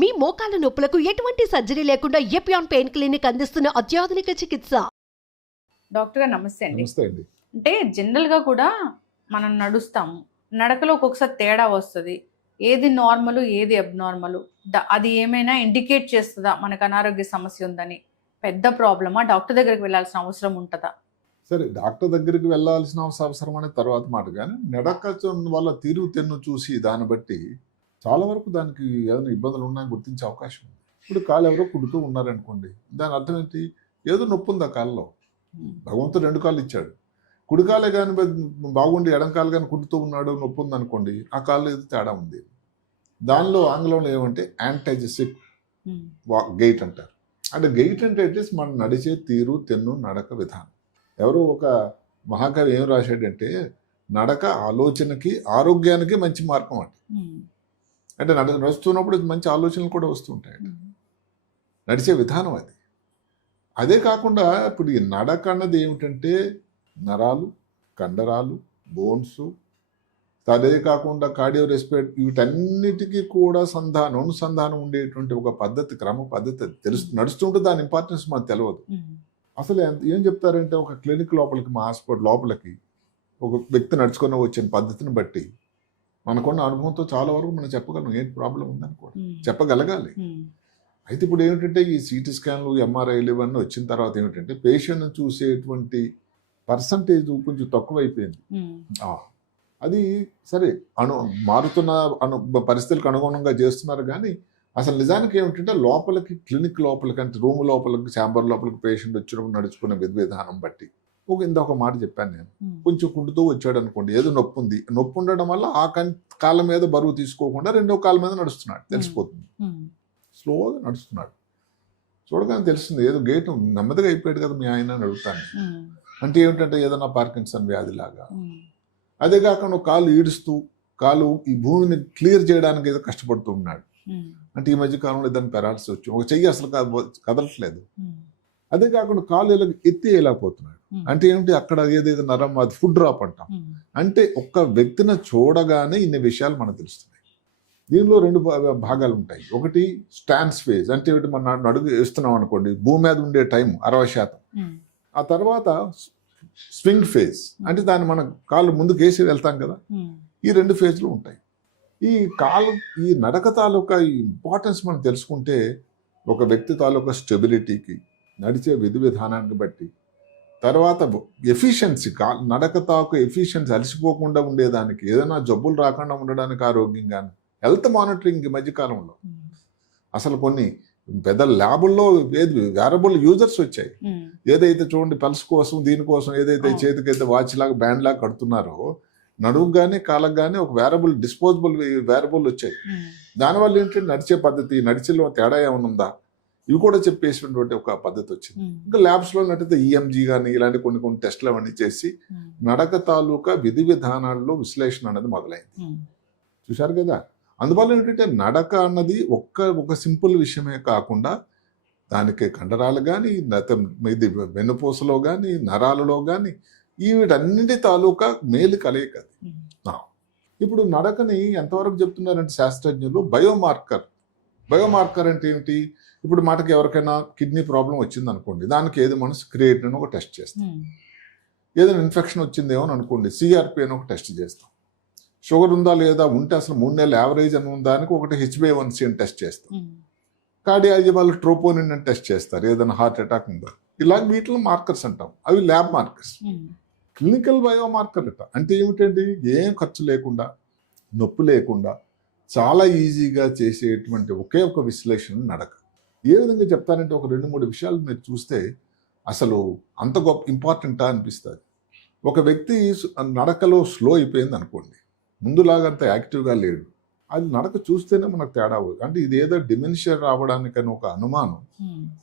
మీ మోకాల నొప్పులకు ఎటువంటి సర్జరీ లేకుండా ఎపియాన్ పెయిన్ క్లినిక్ అందిస్తున్న అత్యాధునిక చికిత్స. డాక్టర్ గారు నమస్తే అండి. నమస్తే అండి. అంటే జనరల్గా కూడా మనం నడుస్తాము, నడకలో ఒక్కొక్కసారి తేడా వస్తుంది. ఏది నార్మల్ ఏది అబ్నార్మల్, అది ఏమైనా ఇండికేట్ చేస్తుందా మనకు అనారోగ్య సమస్య ఉందని? పెద్ద ప్రాబ్లమా? డాక్టర్ దగ్గరికి వెళ్ళాల్సిన అవసరం ఉంటుందా? సరే, డాక్టర్ దగ్గరికి వెళ్ళాల్సిన అవసరం అనే తర్వాత మాట, కానీ నడక వల్ల తీరు తెన్ను చూసి దాన్ని బట్టి చాలా వరకు దానికి ఏదైనా ఇబ్బందులు ఉన్నాయని గుర్తించే అవకాశం ఉంది. ఇప్పుడు కాలు ఎవరో కుడుతూ ఉన్నారనుకోండి, దాని అర్థం ఏంటి? ఏదో నొప్పి ఉంది ఆ కాళ్ళలో. భగవంతుడు 2 కాళ్ళు ఇచ్చాడు. కుడికాలే కానీ బాగుండి ఎడం కాలు కానీ కుడుతూ ఉన్నాడు, నొప్పి ఉంది అనుకోండి, ఆ కాళ్ళు ఏదో తేడా ఉంది. దానిలో ఆంగ్లంలో ఏమంటే యాంటైజెసిక్ గెయిట్ అంటారు. అంటే గెయిట్ అంటే మనం నడిచే తీరు తెన్ను నడక విధానం. ఎవరో ఒక మహాకవి ఏం రాశాడంటే, నడక ఆలోచనకి ఆరోగ్యానికి మంచి మార్గం అంట. అంటే నడుస్తున్నప్పుడు మంచి ఆలోచనలు కూడా వస్తుంటాయి. నడిచే విధానం అది. అదే కాకుండా ఇప్పుడు ఈ నడక అన్నది ఏమిటంటే నరాలు, కండరాలు, బోన్స్, అదే కాకుండా కార్డియో రెస్పిరేట్, వీటన్నిటికీ కూడా అనుసంధానం ఉండేటువంటి ఒక పద్ధతి, క్రమ పద్ధతి నడుస్తుంటే దాని ఇంపార్టెన్స్ మనకు తెలియదు. అసలు ఏం చెప్తారంటే, ఒక క్లినిక్ లోపలికి, మా హాస్పిటల్ లోపలికి ఒక వ్యక్తి నడుచుకొని వచ్చిన పద్ధతిని బట్టి మనకున్న అనుభవంతో చాలా వరకు మనం చెప్పగలం ఏంటి ప్రాబ్లం ఉందని కూడా చెప్పగలగాలి. అయితే ఇప్పుడు ఏమిటంటే, ఈ సిటీ స్కాన్లు, ఎంఆర్ఐలు ఇవన్నీ వచ్చిన తర్వాత ఏమిటంటే, పేషెంట్ని చూసేటువంటి పర్సంటేజ్ కొంచెం తక్కువైపోయింది. అది సరే, మారుతున్న పరిస్థితులకు అనుగుణంగా చేస్తున్నారు. కానీ అసలు నిజానికి ఏమిటంటే, లోపలికి క్లినిక్ లోపలికి, అంటే రూమ్ లోపలికి, ఛాంబర్ లోపలికి పేషెంట్ వచ్చినప్పుడు నడుచుకునే విధానం బట్టి ఇంకొక మాట చెప్పాను నేను. కొంచెం కుంటుతూ వచ్చాడు అనుకోండి, ఏదో నొప్పి ఉంది, నొప్పి ఉండడం వల్ల ఆ కాళ్ళ మీద బరువు తీసుకోకుండా 2వ కాళ్ళ మీద నడుస్తున్నాడు, తెలిసిపోతుంది. స్లోగా నడుస్తున్నాడు, చూడగానే తెలుస్తుంది ఏదో గేట్ నెమ్మదిగా అయిపోయాడు కదా మీ ఆయన అని అడుగుతాను. అంటే ఏమిటంటే, ఏదన్నా పార్కిన్సన్ వ్యాధిలాగా. అదే కాకుండా కాలు ఈడుస్తూ, కాలు ఈ భూమిని క్లియర్ చేయడానికి ఏదో కష్టపడుతూ ఉన్నాడు. అంటే ఈ మధ్య కాలంలో ఏదైనా పెరాల్సి వచ్చి ఒక చెయ్యి అసలు కదలట్లేదు. అదే కాకుండా కాలు ఇలా ఎత్తి వేయలేకపోతున్నాడు. అంటే ఏమిటి, అక్కడ ఏదైతే నరం, అది ఫుడ్ డ్రాప్ అంటాం. అంటే ఒక్క వ్యక్తిని చూడగానే ఇన్ని విషయాలు మనకు తెలుస్తున్నాయి. దీనిలో 2 భాగాలు ఉంటాయి. ఒకటి స్టాన్స్ ఫేజ్, అంటే ఏమిటి, మనం అడుగు వేస్తున్నాం అనుకోండి, భూమి మీద ఉండే టైం 60%. ఆ తర్వాత స్వింగ్ ఫేజ్, అంటే దాన్ని మనం కాళ్ళు ముందుకు వేసి వెళ్తాం కదా. ఈ 2 ఫేజ్లు ఉంటాయి. ఈ నడక తాలూకా ఇంపార్టెన్స్ మనం తెలుసుకుంటే, ఒక వ్యక్తి తాలూకా స్టెబిలిటీకి, నడిచే విధానానికి బట్టి, తర్వాత ఎఫిషియన్సీ, నడక తాలూకా ఎఫిషియన్సీ, అలసిపోకుండా ఉండేదానికి, ఏదైనా జబ్బులు రాకుండా ఉండడానికి ఆరోగ్యంగా, హెల్త్ మానిటరింగ్ ఈ మధ్యకాలంలో అసలు కొన్ని పెద్ద ల్యాబుల్లో వేరబుల్ యూజర్స్ వచ్చాయి. ఏదైతే చూడండి పల్స్ కోసం, దీనికోసం ఏదైతే చేతికైతే వాచ్ లాగా, బ్యాండ్ లాగా కడుతున్నారో, నడువుకు కానీ కాళ్ళకు కానీ ఒక డిస్పోజబుల్ వేరబుల్ వచ్చాయి. దానివల్ల ఏంటంటే, నడిచే పద్ధతి, నడిచేలో తేడా ఏమైనా ఉందా, ఇవి కూడా చెప్పేసినటువంటి ఒక పద్ధతి వచ్చింది. ఇంకా ల్యాబ్స్లో నడితే ఈఎంజీ కానీ ఇలాంటి కొన్ని టెస్టులు అవన్నీ చేసి నడక తాలూకా విధానాల్లో విశ్లేషణ అనేది మొదలైంది. చూశారు కదా. అందువల్ల ఏంటంటే, నడక అన్నది ఒక సింపుల్ విషయమే కాకుండా, దానికి కండరాలు కానీ, ఇది వెన్నుపూసలో కానీ, నరాలలో కానీ, వీటన్నింటి తాలూకా మేలు కలయిక. ఇప్పుడు నడకని ఎంతవరకు చెప్తున్నారంటే శాస్త్రజ్ఞులు, బయోమార్కర్ అంటే ఏమిటి? ఇప్పుడు మాటకి ఎవరికైనా కిడ్నీ ప్రాబ్లం వచ్చింది అనుకోండి, దానికి ఏది మనసు క్రియేటిన్ అని ఒక టెస్ట్ చేస్తాం. ఏదైనా ఇన్ఫెక్షన్ వచ్చిందేమో అని అనుకోండి, సిఆర్పి అని ఒక టెస్ట్ చేస్తాం. షుగర్ ఉందా లేదా, ఉంటే అసలు 3 నెలల యావరేజ్ అని దానికి ఒకటి HbA1c అని టెస్ట్ చేస్తాం. కార్డియాలజీ వాళ్ళు ట్రోపోనిన్ అని టెస్ట్ చేస్తారు, ఏదైనా హార్ట్ అటాక్ ఉందా. ఇలా వీటిలో మార్కర్స్ అంటాం, అవి ల్యాబ్ మార్కర్స్. క్లినికల్ బయోమార్కర్ అంటే ఏమిటండి, ఏం ఖర్చు లేకుండా, నొప్పి లేకుండా, చాలా ఈజీగా చేసేటువంటి ఒకే ఒక విశ్లేషణ నడక. ఏ విధంగా చెప్తానంటే, ఒక 2-3 విషయాలు మీరు చూస్తే అసలు అంత గొప్ప ఇంపార్టెంటా అనిపిస్తుంది. ఒక వ్యక్తి నడకలో స్లో అయిపోయింది అనుకోండి, ముందులాగా అంత యాక్టివ్గా లేడు, అది నడక చూస్తేనే మనకు తేడా అవుతుంది. అంటే ఇది ఏదో డిమెన్షియా రావడానికని ఒక అనుమానం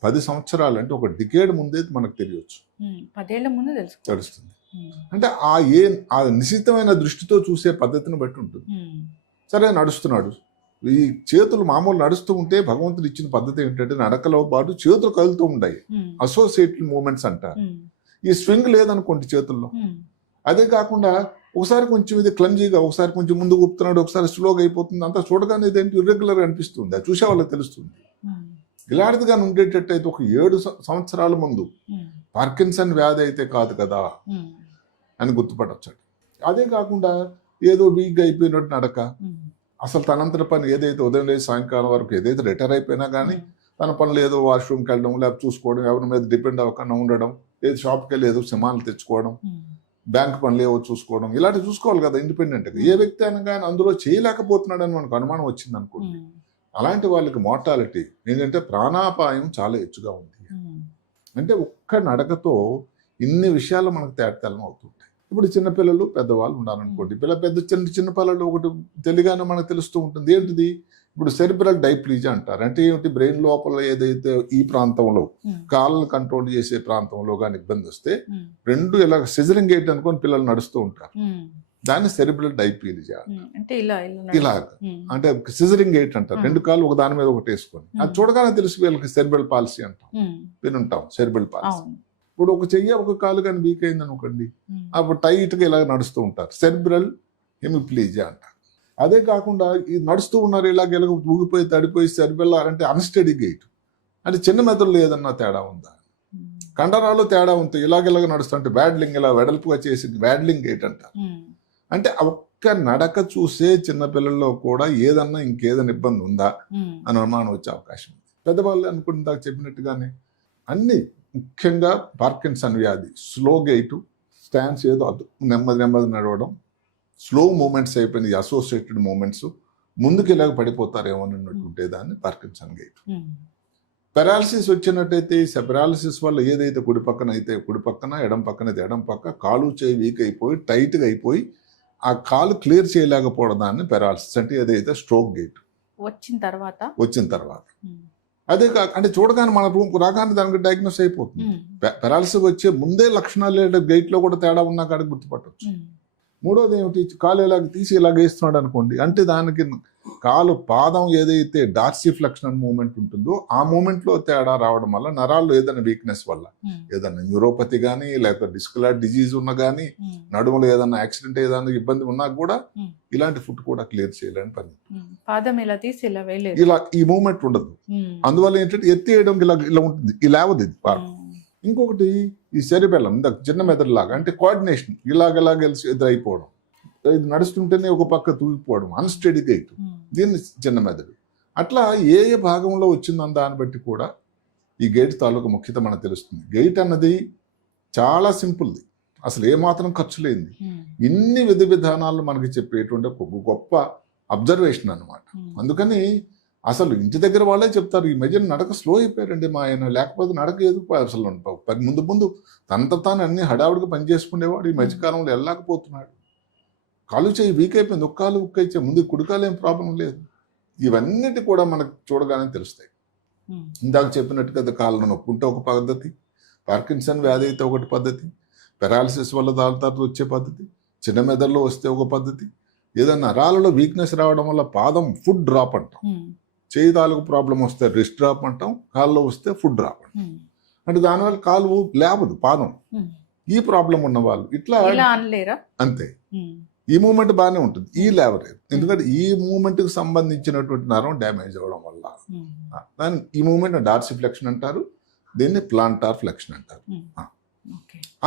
10 సంవత్సరాలు, అంటే ఒక డికేడ్ ముందే మనకు తెలియచ్చు, 10 ఏళ్ల ముందు తెలుస్తుంది. అంటే ఆ నిశ్చితమైన దృష్టితో చూసే పద్ధతిని బట్టి ఉంటుంది. సరే, నడుస్తున్నాడు, ఈ చేతులు మామూలు నడుస్తూ ఉంటే భగవంతుడు ఇచ్చిన పద్ధతి ఏంటంటే, నడకలో పాటు చేతులు కదులుతూ ఉంటాయి, అసోసియేటెడ్ మూమెంట్స్ అంటారు. ఈ స్వింగ్ లేదనుకోండి చేతుల్లో. అదే కాకుండా ఒకసారి కొంచెం ఇది క్లమ్జీగా, ఒకసారి కొంచెం ముందు ఊపుతున్నాడు, ఒకసారి స్లోగా అయిపోతుంది. అంతా చూడగానే ఇదేంటి ఇర్రెగ్యులర్గా అనిపిస్తుంది, అది చూసే వాళ్ళకి తెలుస్తుంది. ఇలాంటిదిగా ఉండేటట్టయితే ఒక 7 సంవత్సరాల ముందు పార్కిన్సన్ వ్యాధి అయితే కాదు కదా అని గుర్తుపట్టచ్చు. అదే కాకుండా ఏదో వీక్గా అయిపోయినట్టు నడక, అసలు తనంతర పని ఏదైతే ఉదయం లేదు సాయంకాలం వరకు ఏదైతే రిటైర్ అయిపోయినా కానీ తన పనులు ఏదో వాష్రూమ్కి వెళ్ళడం, లేకపోతే చూసుకోవడం, ఎవరి మీద డిపెండ్ అవ్వకుండా ఉండడం, ఏదో షాప్కి వెళ్ళి ఏదో సినిమాలు తెచ్చుకోవడం, బ్యాంక్ పనులు ఏవో చూసుకోవడం, ఇలాంటివి చూసుకోవాలి కదా ఇండిపెండెంట్గా. ఏ వ్యక్తి అయినా కానీ అందులో చేయలేకపోతున్నాడని మనకు అనుమానం వచ్చింది అనుకోండి, అలాంటి వాళ్ళకి మోర్టాలిటీ ఏంటంటే ప్రాణాపాయం చాలా హెచ్చుగా ఉంది. అంటే ఒక్క నడకతో ఇన్ని విషయాలు మనకు తేటతెల్లం అవుతుంటాయి. ఇప్పుడు చిన్నపిల్లలు పెద్దవాళ్ళు ఉండాలనుకోండి, పెద్ద చిన్న పిల్లలు ఒకటి తెలియగానే మనకు తెలుస్తూ ఉంటుంది. ఏంటిది? ఇప్పుడు సెరిబ్రల్ డైప్లీజియా అంటారు. అంటే ఏమిటి? బ్రెయిన్ లోపల ఏదైతే ఈ ప్రాంతంలో కాళ్ళను కంట్రోల్ చేసే ప్రాంతంలో కానీ ఇబ్బంది వస్తే రెండు ఇలా సిజరింగ్ గేట్ అనుకొని పిల్లలు నడుస్తూ ఉంటారు, దాన్ని సెరిబ్రల్ డైప్లీజియా అంటే ఇలాగ. అంటే సిజరింగ్ గేట్ అంటారు, రెండు కాళ్ళు ఒక దాని మీద ఒకటి వేసుకొని. అది చూడగానే తెలుసు వీళ్ళకి సెరిబ్రల్ పాలసీ అంటాం, వినుంటాం సెరిబ్రల్ పాలసీ. ఇప్పుడు ఒక చెయ్యి ఒక కాలు కానీ వీక్ అయింది అనుకోండి, అప్పుడు టైట్గా ఇలా నడుస్తూ ఉంటారు, సెరిబ్రల్ హెమిప్లీజియా అంటారు. అదే కాకుండా ఇది నడుస్తూ ఉన్నారు ఇలాగ ఊగిపోయి తడిపోయి సెరిబ్రల్ అంటే అన్స్టడీ గేట్, అంటే చిన్న మెదడులో ఏదన్నా తేడా ఉందా, కండరాలు తేడా ఉంటాయి, ఇలాగ నడుస్తుంటే బ్యాడ్లింగ్ ఇలా వెడల్పుగా చేసి బ్యాడ్లింగ్ గేట్ అంటారు. అంటే ఒక్క నడక చూసే చిన్నపిల్లల్లో కూడా ఏదన్నా ఇంకేదైనా ఇబ్బంది ఉందా అని అనుమానం వచ్చే అవకాశం ఉంది. పెద్దవాళ్ళు అనుకుంటా చెప్పినట్టుగానే అన్ని ముఖ్యంగా పార్కిన్సన్ వ్యాధి స్లో గైటు, స్టాండ్స్ ఏదో నెమ్మది నడవడం, స్లో మూమెంట్స్ అయిపోయినాయి, అసోసియేటెడ్ మూమెంట్స్, ముందుకు ఇలాగ పడిపోతారేమో అన్నట్టుంటే దాన్ని పార్కిన్సన్ గైట్. పెరాలసిస్ వచ్చినట్టయితే పెరాలసిస్ వల్ల ఏదైతే కుడి పక్కన అయితే కుడి పక్కన, ఎడం పక్కన అయితే ఎడం పక్క, కాలు చేయి వీక్ అయిపోయి టైట్గా అయిపోయి ఆ కాలు క్లియర్ చేయలేకపోవడం దాన్ని పెరాలసిస్ అంటే ఏదైతే స్ట్రోక్ గేట్ వచ్చిన తర్వాత. అదే కాక అంటే చూడగానే మన రూమ్ రాగానే దానికి డయాగ్నోస్ అయిపోతుంది. పెరాలసిస్ వచ్చే ముందే లక్షణాలు గేట్ లో కూడా తేడా ఉన్నా కాడికి గుర్తుపట్టవచ్చు. మూడోది ఏమిటి? కాలు ఇలాగ తీసి ఇలాగ వేస్తున్నాడు అనుకోండి, అంటే దానికి కాలు పాదం ఏదైతే డార్సిఫ్లెక్షన్ మూమెంట్ ఉంటుందో ఆ మూమెంట్ లో తేడా రావడం వల్ల నరాల్లో ఏదైనా వీక్నెస్ వల్ల ఏదైనా న్యూరోపతి కానీ లేకపోతే డిస్కులర్ డిజీజ్ ఉన్నా కానీ, నడుములో ఏదైనా యాక్సిడెంట్ ఏదైనా ఇబ్బంది ఉన్నా కూడా ఇలాంటి ఫుడ్ కూడా క్లియర్ చేయలేని పని. పాదం ఇలా తీసి ఇలా ఈ మూమెంట్ ఉండదు, అందువల్ల ఏంటంటే ఎత్తేయడం ఇలా ఉంటుంది, ఇలా అవదు ఇది. ఇంకొకటి ఈ సెరిబెల్లం చిన్న మెదడులాగా అంటే కోఆర్డినేషన్ ఇలాగ ఎదురైపోవడం, ఇది నడుస్తుంటేనే ఒక పక్క తూగిపోవడం, అన్స్టడీ గైట్, దీన్ని చిన్న మెదడు. అట్లా ఏ భాగంలో వచ్చిందని దాన్ని బట్టి కూడా ఈ గైట్ తాలూకు ముఖ్యత మనకు తెలుస్తుంది. గైట్ అన్నది చాలా సింపుల్ది, అసలు ఏమాత్రం ఖర్చు లేనిది, ఇన్ని విధానాలు మనకి చెప్పేటువంటి ఒక గొప్ప అబ్జర్వేషన్ అన్నమాట. అందుకని అసలు ఇంటి దగ్గర వాళ్ళే చెప్తారు, ఈ మధ్య నడక స్లో అయిపోయారండి మా ఆయన, లేకపోతే నడక ఏదో అసలు ముందు తనంత తాను అన్ని హడావుడిగా పనిచేసుకునేవాడు, ఈ మధ్యకాలంలో వెళ్ళలేకపోతున్నాడు, కాలు చేయి వీక్ అయిపోయింది, ఒక్క కాలు ఉక్క ఇచ్చే ముందు కుడికాలు ఏం ప్రాబ్లం లేదు. ఇవన్నిటి కూడా మనకు చూడగానే తెలుస్తాయి. ఇందాక చెప్పినట్టుగా కాళ్ళను నొప్పి ఉంటే ఒక పద్ధతి, పార్కిన్సన్ వ్యాధి అయితే ఒకటి పద్ధతి, పెరాలసిస్ వల్ల దాల్తారు వచ్చే పద్ధతి, చిన్న మెదడులో వస్తే ఒక పద్ధతి, ఏదైనా నరాలలో వీక్నెస్ రావడం వల్ల పాదం ఫుడ్ డ్రాప్ అంటాం, చేయి తాలూకు ప్రాబ్లం వస్తే రిస్ట్ డ్రాప్ అంటాం, కాల్లో వస్తే ఫుడ్ డ్రాప్ అంటాం. అంటే దానివల్ల కాలు లేవదు పాదం, ఈ ప్రాబ్లం ఉన్న వాళ్ళు ఇట్లా అంతే. ఈ మూమెంట్ బాగానే ఉంటుంది, ఈ లేవలేదు, ఎందుకంటే ఈ మూమెంట్ కి సంబంధించినటువంటి నరం డ్యామేజ్ అవ్వడం వల్ల దాని ఈ మూమెంట్ డార్సిఫ్లెక్షన్ అంటారు, దీన్ని ప్లాంటార్ ఫ్లెక్షన్ అంటారు.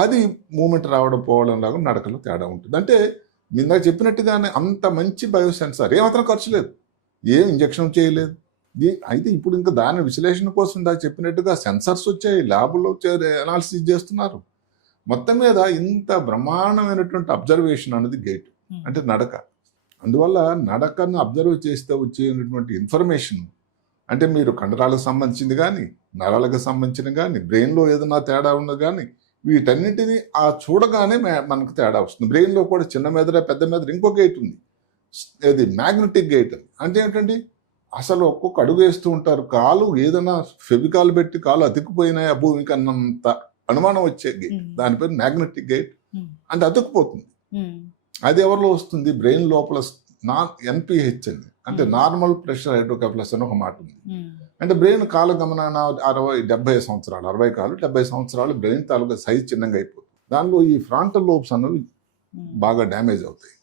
అది మూమెంట్ రావడం పోవడం లాగా నడకలో తేడా ఉంటుంది. అంటే ఇందాక చెప్పినట్టుగానే అంత మంచి బయోసెన్సార్, ఏమాత్రం ఖర్చు లేదు, ఏం ఇంజక్షన్ చేయలేదు. అయితే ఇప్పుడు ఇంకా దాని విశ్లేషణ కోసం ఇందాక చెప్పినట్టుగా సెన్సర్స్ వచ్చాయి, ల్యాబ్లో అనాలిసిస్ చేస్తున్నారు. మొత్తం మీద ఇంత బ్రహ్మాండమైనటువంటి అబ్జర్వేషన్ అనేది గేట్ అంటే నడక. అందువల్ల నడకను అబ్జర్వ్ చేస్తే వచ్చేటువంటి ఇన్ఫర్మేషన్ అంటే మీరు కండరాలకు సంబంధించింది కానీ, నరాలకు సంబంధించిన కానీ, బ్రెయిన్లో ఏదైనా తేడా ఉన్నది కానీ, వీటన్నిటినీ ఆ చూడగానే మనకు తేడా వస్తుంది. బ్రెయిన్లో కూడా చిన్న మెదడు పెద్ద మెదడు ఇంకో గేట్ ఉంది, అది మ్యాగ్నెటిక్ గేట్. అంటే ఏంటండి, అసలు ఒక్కొక్క అడుగు వేస్తూ ఉంటారు, కాలు ఏదైనా ఫెవికాల్ పెట్టి కాలు అతుక్కుపోయినాయి ఆ భూమికి అన్నంత అనుమానం వచ్చే గేట్, దాని పేరు మ్యాగ్నెటిక్ గేట్. అంటే అతుక్కుపోతుంది. అది ఎవరిలో వస్తుంది? బ్రెయిన్ లోపల ఎన్పిహెచ్ అని, అంటే నార్మల్ ప్రెషర్ హైడ్రోకెఫలస్ అని ఒక మాట ఉంది. అంటే బ్రెయిన్ కాల గమనాన 60-70 సంవత్సరాలు, 60 కాలు 70 సంవత్సరాలు బ్రెయిన్ తాలూకా సైజ్ చిన్నగా అయిపోతుంది. దానిలో ఈ ఫ్రాంటల్ లోబ్స్ అనేవి బాగా డ్యామేజ్ అవుతాయి.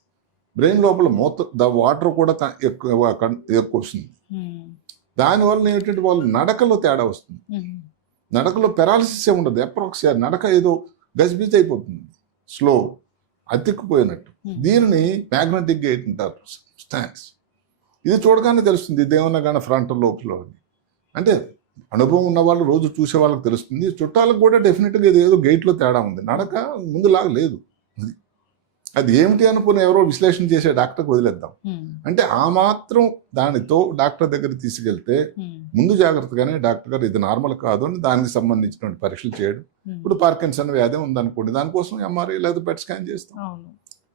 బ్రెయిన్ లోపల వాటర్ కూడా ఎక్కువ వస్తుంది. దానివల్ల ఏంటంటే వాళ్ళు నడకలో తేడా వస్తుంది. నడకలో పెరాలసిస్ ఉండదు, అప్రాక్సిమేట్ నడక ఏదో గజిబిజ్ అయిపోతుంది, స్లో అతికిపోయినట్టు. దీనిని మ్యాగ్నెటిక్ గైట్ అంటారు, స్టాండ్స్. ఇది చూడగానే తెలుస్తుంది ఇదేమన్నా కానీ ఫ్రంటల్ లోపల అంటే అనుభవం ఉన్న వాళ్ళు రోజు చూసే వాళ్ళకి తెలుస్తుంది. చుట్టాలకు కూడా డెఫినెట్గా ఇది ఏదో గేట్లో తేడా ఉంది, నడక ముందులాగా లేదు. అది ఏమిటి అనుకుని ఎవరో విశ్లేషణ చేసే డాక్టర్కి వదిలేద్దాం. అంటే ఆ మాత్రం దానితో డాక్టర్ దగ్గర తీసుకెళ్తే ముందు జాగ్రత్తగానే డాక్టర్ గారు ఇది నార్మల్ కాదు అని దానికి సంబంధించినటువంటి పరీక్షలు చేయడం. ఇప్పుడు పార్కిన్సన్ వ్యాధి ఉందనుకోండి, దానికోసం ఎంఆర్ఐ లేదా పెట్ స్కాన్ చేస్తాం.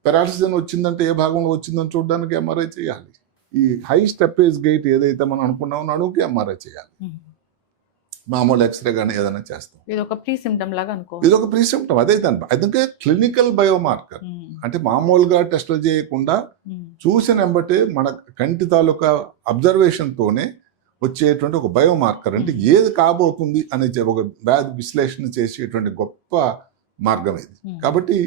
పెరాలసిస్ వచ్చిందంటే ఏ భాగంలో వచ్చిందని చూడడానికి ఎంఆర్ఐ చేయాలి. ఈ హై స్టెప్పేజ్ గైట్ ఏదైతే మనం అనుకున్నామో నడుముకి ఎంఆర్ఐ చేయాలి. మామూలు ఎక్స్రే కానీ ఏదైనా చేస్తాం. ఇది ఒక ప్రీ సిమ్టమ్ లాగా అనుకో. ఇది ఒక ప్రీ సిమ్టమ్. అదే దాని అందుకే క్లినికల్ బయోమార్కర్ అంటే మామూలుగా టెస్టులు చేయకుండా చూసిన వెంబటే మన కంటి తాలూకా అబ్జర్వేషన్ తోనే వచ్చేటువంటి ఒక బయోమార్కర్. అంటే ఏది కాబోతుంది అనే ఒక వ్యాధి విశ్లేషణ చేసేటువంటి గొప్ప మార్గం ఇది. కాబట్టి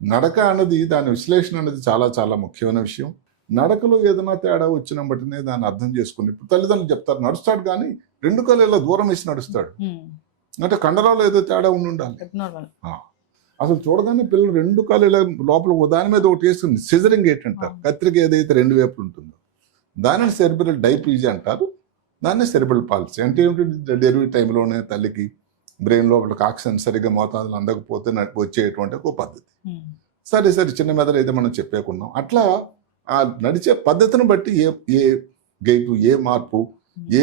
నడక అన్నది, దాని విశ్లేషణ అనేది చాలా చాలా ముఖ్యమైన విషయం. నడకలో ఏదైనా తేడా వచ్చిన బట్టినే దాన్ని అర్థం చేసుకుని ఇప్పుడు తల్లిదండ్రులు చెప్తారు నడుస్తాడు కానీ 2 కాళ్ళు ఇలా దూరం వేసి నడుస్తాడు అంటే కండరాలు ఏదో తేడా ఉండాలి. అసలు చూడగానే పిల్లలు 2 కాళ్ళు ఇలా లోపల దాని మీద ఒకటి వేస్తుంది, సిజరింగ్ గేట్ అంటారు. కత్తిరికి ఏదైతే 2 వైపులు ఉంటుందో దానిని సెరిబ్రల్ డైప్లీజియా అంటారు. దాన్ని సెరిబ్రల్ పాలసీ అంటే ఏమిటి, డెలివరీ టైంలోనే తల్లికి బ్రెయిన్ లోపలికి ఆక్సిజన్ సరిగ్గా మోతాదులు అందకపోతే వచ్చేటువంటి ఒక పద్ధతి. సరే చిన్న మెదడు అయితే మనం చెప్పేకున్నాం. అట్లా ఆ నడిచే పద్ధతిని బట్టి ఏ గైటు, ఏ మార్పు, ఏ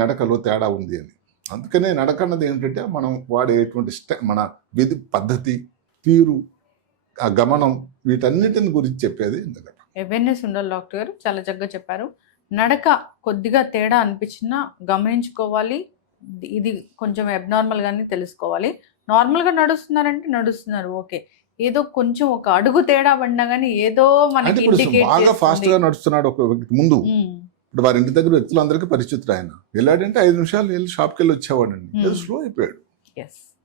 నడకలో తేడా ఉంది అని. అందుకనే నడక అన్నది ఏంటంటే మనం వాడేటువంటి మన విధి పద్ధతి, తీరు, ఆ గమనం, వీటన్నిటిని గురించి చెప్పేది ఎందుకంటే అవేర్నెస్ ఉండాలి. డాక్టర్ గారు చాలా చక్కగా చెప్పారు. నడక కొద్దిగా తేడా అనిపించినా గమనించుకోవాలి, ఇది కొంచెం అబ్నార్మల్ గానే తెలుసుకోవాలి. నార్మల్గా నడుస్తున్నారంటే నడుస్తున్నారు, ఓకే. ఏదో కొంచెం ఒక అడుగు తేడా పడినా కానీ ఏదో మనకి బాగా ఫాస్ట్ గా నడుస్తున్నాడు ఒక వ్యక్తి ముందు. ఇప్పుడు వారి ఇంటి దగ్గర వ్యక్తులందరికీ పరిచితుడు. ఆయన వెళ్ళాడంటే 5 నిమిషాలు వెళ్ళి షాప్కి వెళ్ళి వచ్చేవాడండి. ఏదో స్లో అయిపోయాడు,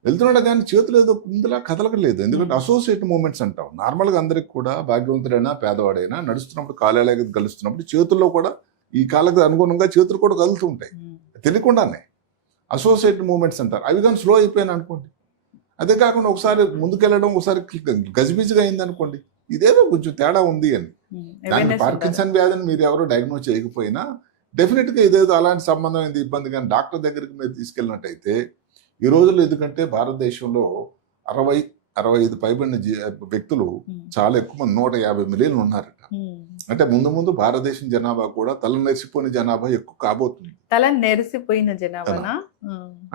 వెళ్తున్నాడు కానీ చేతులు ఏదో ఇందులా కదలకలేదు. ఎందుకంటే అసోసియేట్ మూమెంట్స్ అంటాం. నార్మల్గా అందరికి కూడా భాగ్యవంతుడైనా పేదవాడైనా నడుస్తున్నప్పుడు కాలేలాగా కలుస్తున్నప్పుడు చేతుల్లో కూడా ఈ కాళ్ళకి అనుగుణంగా చేతులు కూడా కదులుతూ ఉంటాయి తెలియకుండానే. అసోసియేట్ మూమెంట్స్ అంటారు. అవి కానీ స్లో అయిపోయాను అనుకోండి. అదే కాకుండా ఒకసారి ముందుకెళ్ళడం, ఒకసారి గజిబిజిగా అయింది అనుకోండి, ఇదేదో కొంచెం తేడా ఉంది అని. దాన్ని పార్కిన్సన్ వ్యాధిని మీరు ఎవరో డయాగ్నోస్ చేయకపోయినా డెఫినెట్గా ఇదేదో అలాంటి సంబంధమైన ఇబ్బంది కానీ డాక్టర్ దగ్గరికి మీరు తీసుకెళ్ళినట్టయితే ఈ రోజుల్లో, ఎందుకంటే భారతదేశంలో 60-65 పైబడిన వ్యక్తులు చాలా ఎక్కువ మంది, 150 మిలియన్లు ఉన్నారట. అంటే ముందు భారతదేశం జనాభా కూడా తల నెరిసిపోయిన జనాభా ఎక్కువ కాబోతుంది. తల నెరిసిపోయిన జనాభా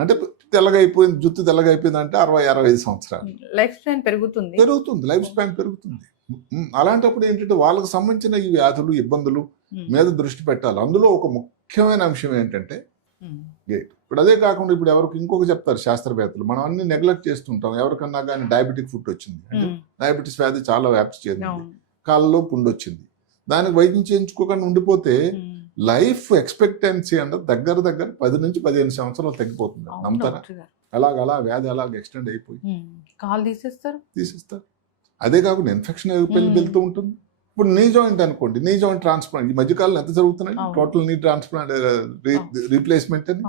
అంటే తెల్లగైపోయింది, జుత్తు తెల్లగైపోయింది అంటే 60-65 సంవత్సరాలు లైఫ్ స్పాన్ పెరుగుతుంది, లైఫ్ స్పాన్ పెరుగుతుంది. అలాంటప్పుడు ఏంటంటే వాళ్ళకి సంబంధించిన ఈ వ్యాధులు, ఇబ్బందులు మీద దృష్టి పెట్టాలి. అందులో ఒక ముఖ్యమైన అంశం ఏంటంటే గేట్. ఇప్పుడు అదే కాకుండా ఇప్పుడు ఎవరికి ఇంకొక చెప్తారు శాస్త్రవేత్తలు, మనం అన్ని నెగ్లెక్ట్ చేస్తుంటాం. ఎవరికన్నా కానీ డయాబెటిక్ ఫుట్ వచ్చింది అంటే డయాబెటీస్ వ్యాధి చాలా వ్యాప్తి చెందింది, కాళ్ళలో పుండు వచ్చింది, దానికి వైద్యం చేయించుకోకుండా ఉండిపోతే లైఫ్ ఎక్స్పెక్టెన్సీ అంటే దగ్గర 10 నుంచి 15 సంవత్సరాలు తగ్గిపోతుంది. నమ్ముతారా? అలా వ్యాధి అలాగ ఎక్స్టెండ్ అయిపోయి కాలు తీసేస్తారు. అదే కాకుండా ఇన్ఫెక్షన్ వెళ్తూ ఉంటుంది. ఇప్పుడు నీ జాయింట్ అనుకోండి, నీ జాయింట్ ట్రాన్స్ప్లాంట్ ఈ మధ్యకాలంలో ఎంత జరుగుతున్నాయి, టోటల్ నీ ట్రాన్స్ప్లాంట్ రీప్లేస్మెంట్ అని.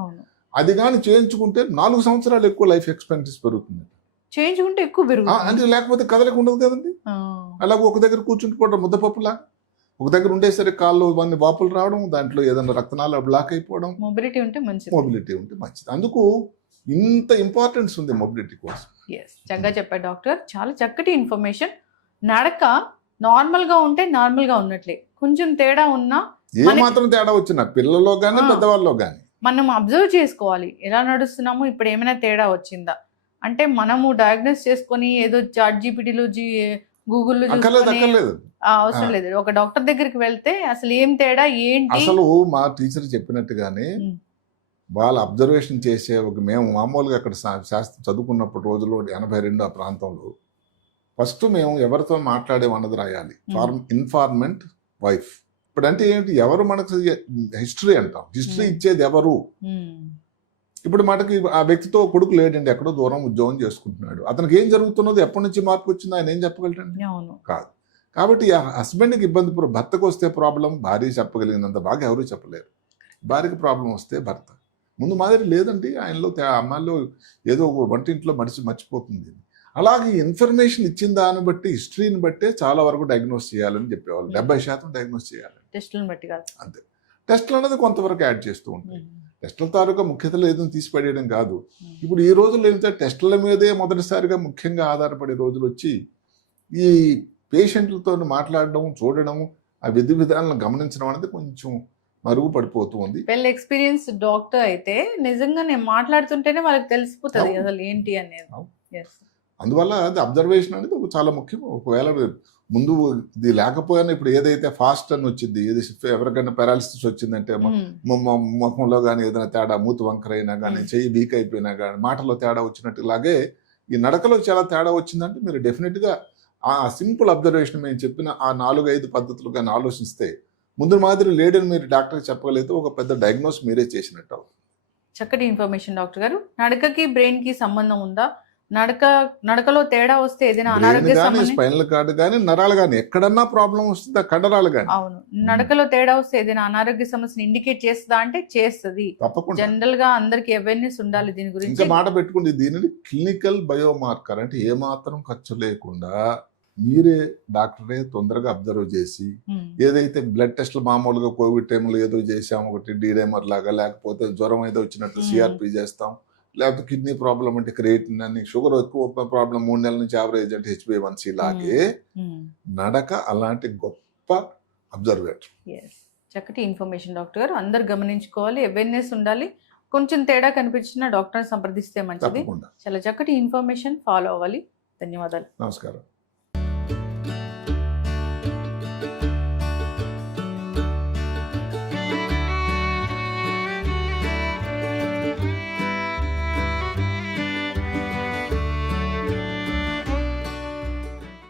అది కానీ చేయించుకుంటే 4 సంవత్సరాలు ఎక్కువ లైఫ్ ఎక్స్పెక్టెన్సీ పెరుగుతుంది. చేయించుకుంటే ఎక్కువ పెరుగుతుంది అంటే లేకపోతే కదలిక ఉండదు కదండి. అలాగే ఒక దగ్గర కూర్చుంటుకోవడం ముద్దపప్పులా, ఒక దగ్గర ఉండేసరికి కాళ్ళు అన్ని వాపులు రావడం, దాంట్లో ఏదైనా రక్తనాళాలు బ్లాక్ అయిపోవడం. మొబిలిటీ ఉంటే మంచిది. అందుకు ఇంత ఇంపార్టెన్స్ ఉంది మొబిలిటీ కోసం. చక్కగా చెప్పారు డాక్టర్, చాలా చక్కటి ఇన్ఫర్మేషన్. నడక నార్మల్ గా ఉంటే నార్మల్ గా ఉన్నట్లే, కొంచెం తేడా ఉన్నా, ఏ మాత్రం తేడా వచ్చినా పిల్లల్లో గానీ పెద్దవాళ్ళలో గానీ మనం అబ్జర్వ్ చేసుకోవాలి. ఎలా నడుస్తున్నాము, ఇప్పుడు ఏమైనా తేడా వచ్చిందా అంటే మనము డయాగ్నోస్ చేసుకొని ఏదో చాట్ జీపీటీలో గూగుల్లో అవసరం లేదు. ఒక డాక్టర్ దగ్గరికి వెళ్తే అసలు ఏం తేడా ఏంటి, అసలు మా టీచర్ చెప్పినట్టుగానే వాళ్ళ అబ్జర్వేషన్ చేసే మేము మామూలుగా అక్కడ శాస్త్రం చదువుకున్నప్పుడు రోజుల్లో 82 ఆ ప్రాంతంలో ఫస్ట్ మేము ఎవరితో మాట్లాడేమన్నది రాయాలి. Informant wife. ఇప్పుడు అంటే ఏంటి, ఎవరు మనకు హిస్టరీ అంటాం, హిస్టరీ ఇచ్చేది ఎవరు, ఇప్పుడు మటుకు ఆ వ్యక్తితో కొడుకు లేడండి, ఎక్కడో దూరం ఉద్యోగం చేసుకుంటున్నాడు. అతనికి ఏం జరుగుతున్నదో, ఎప్పటి నుంచి మార్పు వచ్చిందో ఆయన ఏం చెప్పగలటండి? అవును. కాదు. కాబట్టి ఆ హస్బెండ్కి ఇబ్బంది, భర్తకు వస్తే ప్రాబ్లం భార్య చెప్పగలిగినంత బాగా ఎవరు చెప్పలేరు. భార్యకి ప్రాబ్లం వస్తే భర్త ముందు మాదిరి లేదండి, ఆయనలో అమ్మాయిలో ఏదో ఒక వంటింట్లో మర్చిపోతుంది. అలాగే ఇన్ఫర్మేషన్ ఇచ్చిన దాన్ని బట్టి, హిస్టరీని బట్టే చాలా వరకు డయాగ్నోస్ చేయాలని చెప్పేవాళ్ళు. 70% డయాగ్నోస్ చేయాలి, టెస్టులను బట్టి కాదు. అంతే. టెస్టులు అనేది కొంతవరకు యాడ్ చేస్తూ ఉంటాయి. టెస్టుల తాలూకా ముఖ్యతలు ఏదైనా తీసిపడేయడం కాదు. ఇప్పుడు ఈ రోజుల్లో ఏంటంటే టెస్టుల మీదే మొదటిసారిగా ముఖ్యంగా ఆధారపడే రోజులు వచ్చి, ఈ పేషెంట్లతో మాట్లాడడం, చూడడం, ఆ విధి విధానాలను గమనించడం అనేది కొంచెం మరుగుపడిపోతూ ఉంది. వెల్ ఎక్స్పీరియన్స్ డాక్టర్ అయితే నిజంగా నేను మాట్లాడుతుంటేనే వాళ్ళకి తెలిసిపోతుంది అవును. అసలు ఏంటి అనేది. Yes. అందువల్ల అది అబ్జర్వేషన్ అనేది ఒక చాలా ముఖ్యం. ఒకవేళ ముందు ఇది లేకపోయినా ఇప్పుడు ఏదైతే ఫాస్ట్ అని వచ్చింది, ఏది ఎవరికైనా పారాలిసిస్ వచ్చిందంటే ముఖంలో కానీ ఏదైనా తేడా, మూతి వంకర అయినా కానీ, చెయ్యి వీక్ అయిపోయినా కానీ, మాటలో తేడా వచ్చినట్టు, ఇలాగే ఈ నడకలో చాలా తేడా వచ్చిందంటే మీరు డెఫినెట్గా ఆ సింపుల్ అబ్జర్వేషన్ మేము చెప్పిన ఆ 4-5 పద్ధతులు కానీ ఆలోచిస్తే, ముందు మాదిరి లేడని మీరు డాక్టర్కి చెప్పగలిగితే ఒక పెద్ద డయాగ్నోస్ మీరే చేసినట్టు. చక్కటి ఇన్ఫర్మేషన్ డాక్టర్ గారు. నడకకి బ్రెయిన్ కి సంబంధం ఉందా? నడకలో తేడా వస్తే ఏదైనా అనారోగ్య సమస్య, స్పైనల్ కార్డు కానీ, నరాలు కానీ, ఎక్కడన్నా ప్రాబ్లం వస్తుందా, కండరాలు కానీ. అవును, నడకలో తేడా వస్తే ఏదైనా అనారోగ్య సమస్యను ఇండికేట్ చేస్తుందా అంటే చేస్తుంది. తప్పకుండా. జనరల్ గా అందరికి అవేర్నెస్ ఉండాలి దీని గురించి. ఇంకా మాట పెట్టుకుంటే దీనిని క్లినికల్ బయోమార్కర్ అంటే ఏమాత్రం ఖర్చు లేకుండా మీరే డాక్టరే తొందరగా అబ్జర్వ్ చేసి, ఏదైతే బ్లడ్ టెస్ట్లు మామూలుగా కోవిడ్ టైంలో ఏదో చేసాం, ఒకటి డీడైమర్ లాగా, లేకపోతే జ్వరం ఏదో వచ్చినట్టు సిఆర్పి చేస్తాం, లేకపోతే కిడ్నీ ప్రాబ్లం అంటే క్రియేటిన్ అని, షుగర్ ఎక్కువ ప్రాబ్లం 3 నెలల నుంచి యావరేజ్ అంటే HbA1c లాగే నడక అలాంటి గొప్ప అబ్జర్వేటర్. చక్కటి ఇన్ఫర్మేషన్ డాక్టర్ గారు. అందరు గమనించుకోవాలి, అవేర్నెస్ ఉండాలి. కొంచెం తేడా కనిపించిన డాక్టర్ సంప్రదిస్తే మంచిది. తప్పకుండా. చాలా చక్కటి ఇన్ఫర్మేషన్ ఫాలో అవ్వాలి. ధన్యవాదాలు. నమస్కారం.